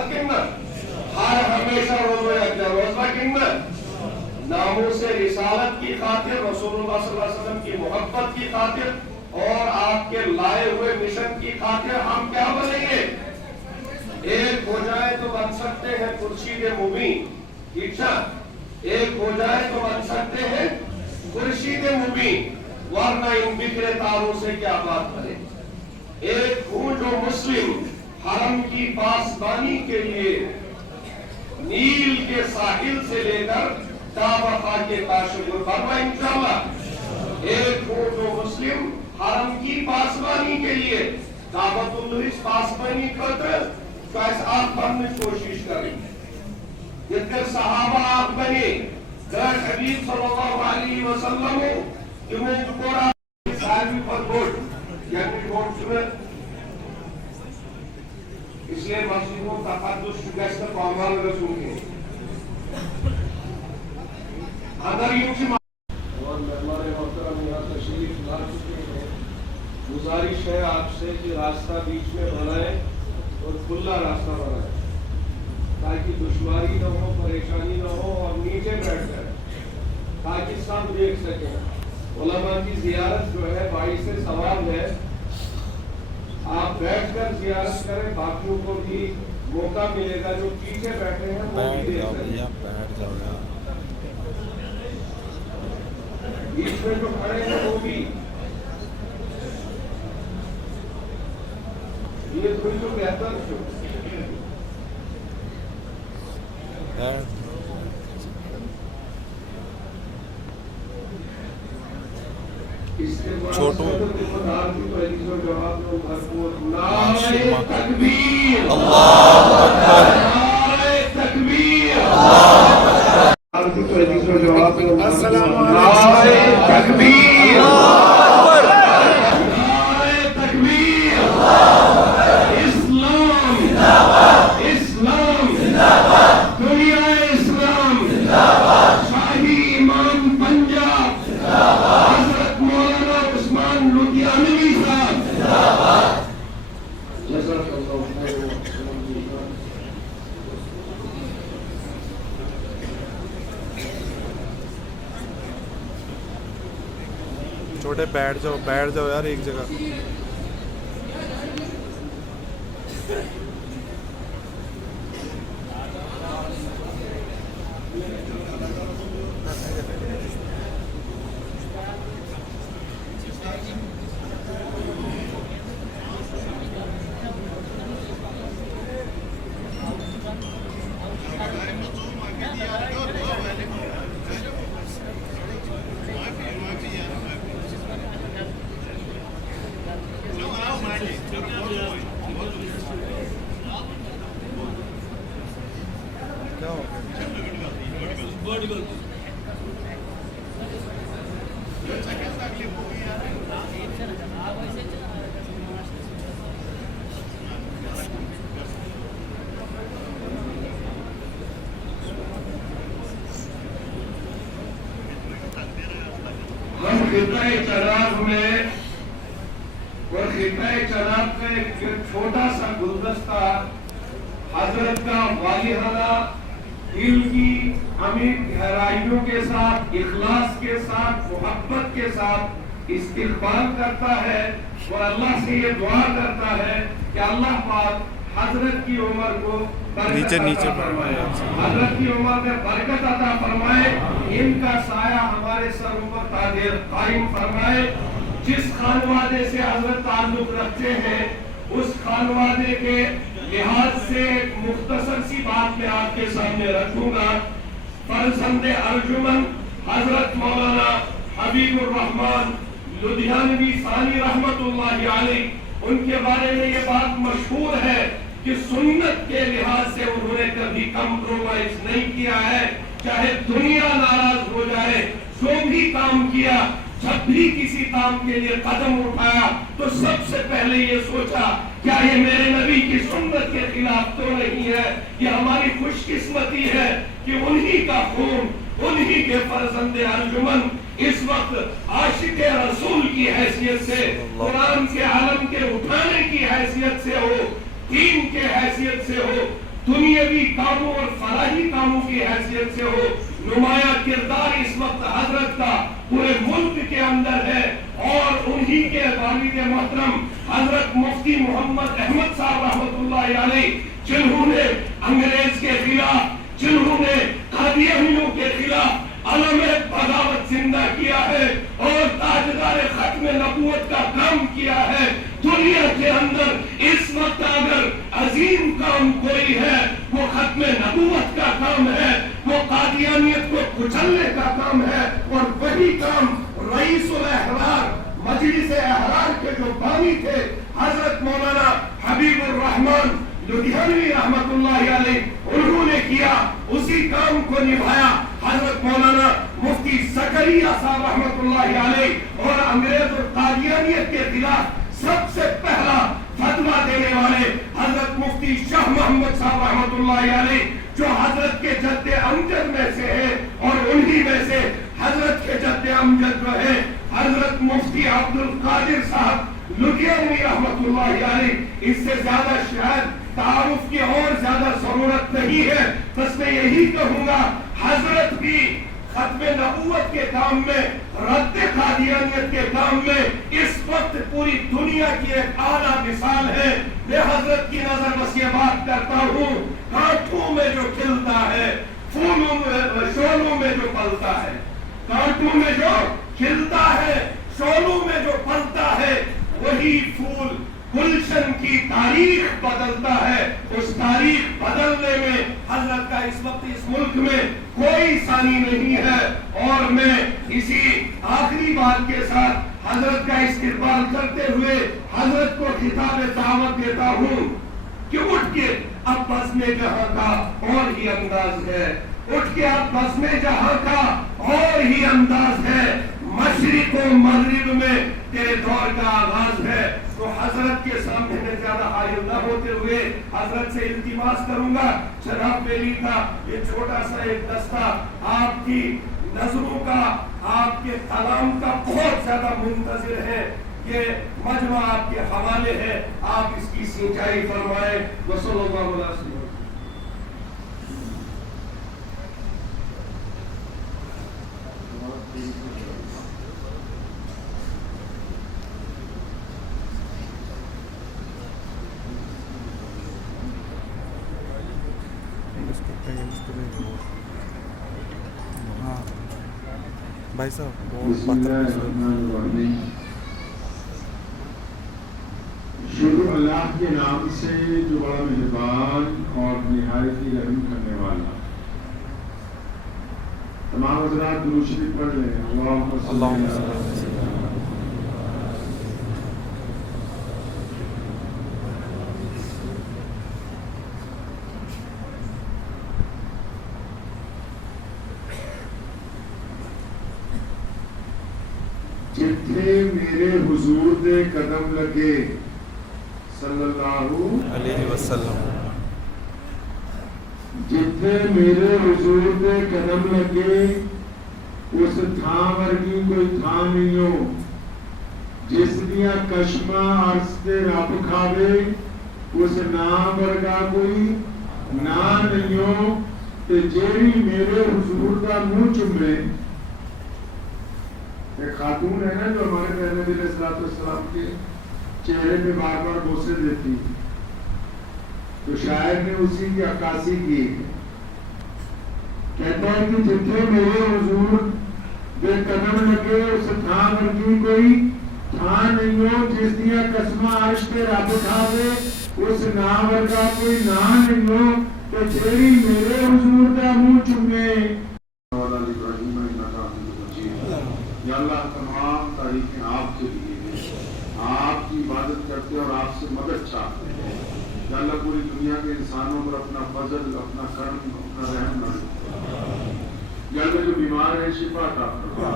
ہر ہمیشہ روزہ ناموس رسالت کی خاطر، رسول اللہ صلی اللہ علیہ وسلم کی محبت کی خاطر اور آپ کے لائے ہوئے مشن کی خاطر ہم کیا بنیں گے؟ ایک ہو جائے تو بن سکتے ہیں خورشید مبین، ٹھیک ہے؟ ایک ہو جائے تو بن سکتے ہیں خورشید مبین، ورنہ ان بکھرے تاروں سے کیا بات کریں؟ ایک ہوں جو مسلم حرم کی پاسبانی کے لیے نیل کے ساحل سے لے کر کعبہ خانے کے کاشغر فرما انشاءاللہ۔ ایک ہوں جو مسلم حرم کی پاسبانی کے لیے کعبۃ اللہ پاسبانی کرتے کیس آپ بننے کوشش کریں، جتنے صحابہ آپ بنے در حبیب صلی اللہ علیہ وسلم جنہیں جکورا صاحبی پر گوٹ یعنی گوٹ چنے اس لیے مسجدوں تقدس شکست پامال رسول کے اگر یوں سے اور مہمان محترم یہاں تشریف لا چکے ہیں، گزارش ہے آپ سے کہ راستہ بیچ میں بنائیں اور کھلا راستہ بنائیں تاکہ دشواری نہ ہو، پریشانی نہ ہو، اور نیچے بیٹھ جائیں تاکہ سب دیکھ سکیں۔ علماء کی زیارت جو ہے باعث ثواب ہے، آپ بیٹھ کر زیارت کریں، باقیوں کو بھی موقع ملے گا، جو پیچھے بیٹھے ہیں وہ بھی دیکھ سکیں۔ بیچ میں جو کھڑے ہیں وہ بھی یہ تھوڑی تو بہتر چھوٹو چھوٹے بیٹھ جاؤ یار ایک جگہ۔ خطہ چناب میں اور خطہ چناب کا ایک چھوٹا سا گلدستہ حضرت کا والہانہ دل کی عمیق گہرائیوں کے ساتھ، اخلاص کے ساتھ، محبت کے ساتھ استقبال کرتا ہے اور اللہ سے یہ دعا کرتا ہے کہ اللہ پاک حضرت کی عمر کو برکت عطا فرمائے، حضرت کی عمر میں برکت عطا فرمائے، ان کا سایہ ہمارے سروں پر تاجر قائم فرمائے۔ جس خانوادے سے حضرت تعلق رکھتے ہیں اس خانوادے کے لحاظ سے ایک مختصر سی بات میں آپ کے سامنے رکھوں گا۔ فرزند ارجمن حضرت مولانا حبیب الرحمن لدھیانوی ثانی رحمت اللہ علیہ، ان کے بارے میں یہ بات مشہور ہے کہ سنت کے لحاظ سے انہوں نے کبھی کمپرومائز نہیں کیا ہے، چاہے دنیا ناراض ہو جائے، جو بھی کام کیا، جب بھی کسی کام کے لیے قدم اٹھایا تو سب سے پہلے یہ سوچا کیا یہ میرے نبی کی سنت کے خلاف تو نہیں ہے۔ یہ ہماری خوش قسمتی ہے کہ انہی کا خون، انہی کے فرزند ارجمن اس وقت عاشق رسول کی حیثیت سے، قرآن کے عالم کے اٹھانے کی حیثیت سے ہو دین کے حیثیت سے ہو، دنیاوی کاموں اور فلاحی کاموں کی حیثیت سے ہو، نمایاں کردار اس وقت حضرت کا پورے ملک کے اندر ہے، اور انہی کے والد محترم حضرت مفتی محمد احمد صاحب رحمۃ اللہ علیہ، جنہوں نے انگریز کے خلاف، جنہوں نے قادیانیوں کے خلاف علم بغاوت زندہ کیا ہے اور تاجدار ختم نبوت کا کام کیا ہے۔ دنیا کے اندر اس وقت اگر عظیم کام کوئی ہے وہ ختم نبوت کا کام ہے، وہ قادیانیت کو کچلنے کا کام ہے، اور وہی کام رئیس الاحرار، مجلس احرار کے جو بانی تھے حضرت مولانا حبیب الرحمن لدھیانوی رحمت اللہ علیہ، انہوں نے کیا، اسی کام کو نبھایا حضرت مولانا مفتی زکریا صاحب رحمت اللہ علیہ، اور انگریز اور قادیانیت کے خلاف سب سے پہلا فتویٰ دینے والے حضرت مفتی شاہ محمد صاحب رحمت اللہ علیہ، جو حضرت کے جد امجد میں سے ہے، اور انہی میں سے حضرت کے جد امجد جو ہے حضرت مفتی عبد القادر صاحب لدھیانوی رحمت اللہ علیہ۔ اس سے زیادہ شاید تعارف کی اور زیادہ ضرورت نہیں ہے، بس میں یہی کہوں گا حضرت بھی ختم نبوت کے کام میں، رد قادیانیت کے کام میں اس وقت پوری دنیا کی ایک اعلیٰ مثال ہے۔ میں حضرت کی نظر بس یہ بات کرتا ہوں، کانٹوں میں جو کھلتا ہے، پھولوں میں، شولوں میں جو پلتا ہے، کانٹوں میں جو کھلتا ہے، شولوں میں جو پلتا ہے، وہی پھول گلشن کی تاریخ بدلتا ہے۔ اس تاریخ بدلنے میں حضرت کا اس وقت اس ملک میں کوئی ثانی نہیں ہے، اور میں اسی آخری بات کے ساتھ حضرت کا استقبال کرتے ہوئے حضرت کو خطاب دعوت دیتا ہوں کہ اٹھ کے اب بزم جہاں کا اور ہی انداز ہے، اٹھ کے اب بزم جہاں کا اور ہی انداز ہے، مشرق و مغرب میں تیرے دور کا آغاز ہے۔ تو حضرت کے سامنے میں زیادہ حائل نہ ہوتے ہوئے حضرت سے التماس کروں گا، جناب بیلی کا یہ چھوٹا سا ایک دستہ آپ کی نظروں کا، آپ کے کلام کا بہت زیادہ منتظر ہے، یہ مجمع آپ کے حوالے ہے، آپ اس کی سینچائی فرمائیں۔ وصلی اللہ علیہ وسلم۔ بھائی صاحب بسم اللہ الرحمن الرحیم۔ شروع اللہ کے نام سے جو بڑا مہربان اور نہایت ہی رحم کرنے والا۔ تمام حضرات درود شریف پڑھ لیں۔ اللہم صلی اللہ علیہ وسلم۔ جتھے میرے حضور دے قدم لگے صلی اللہ علیہ وسلم، جتھے میرے حضور دے قدم لگے اس تھان ورگی کوئی تھان نہیں ہو، جس دیا کشمہ عرص تے رب کھاوے اس نام ورگا کوئی نام نہیں ہو، تے جیڑی میرے حضور دا منہ چومے۔ ایک خاتون ہے نا جو ہمارے پہلے نبی علیہ السلام کے چہرے پہ بار بار بوسے دیتی، تو شاعر نے اسی کی عکاسی کی، کہتا ہے کہ جتنے میرے حضور دے قدم لگے اس تھان ورگی کوئی تھان نہیں ہو، جس دیا قسمہ عرش پہ رب کھاوے اس نام ورگا کوئی نام نہیں ہو، تو جیڑی میرے حضور دا منہ چومے۔ یا اللہ تمام تعریفیں آپ کے لیے ہیں، آپ کی عبادت کرتے اور آپ سے مدد چاہتے ہیں۔ یا اللہ پوری دنیا کے انسانوں پر اپنا فضل، اپنا کرم، اپنا رحم نازل۔ یا اللہ جو بیمار ہیں شفا عطا فرما،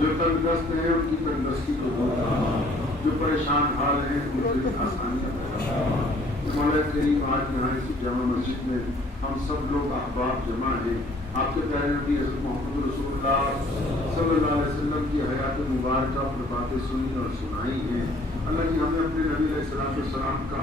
جو تندرست ہیں ان کی تندرستی کو دور فرما، جو پریشان حال ہیں ان کے آسانیاں فرما۔ مولا کریم آج یہاں اس جامع مسجد میں ہم سب لوگ احباب جمع ہیں، آپ کے پیارے نبی حضرت محمد رسول اللہ صلی اللہ علیہ وسلم کی حیات مبارکہ پر باتیں سنی اور سنائی ہیں۔ اللہ جی ہمیں اپنے نبی علیہ السلام کا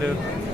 Eu vou,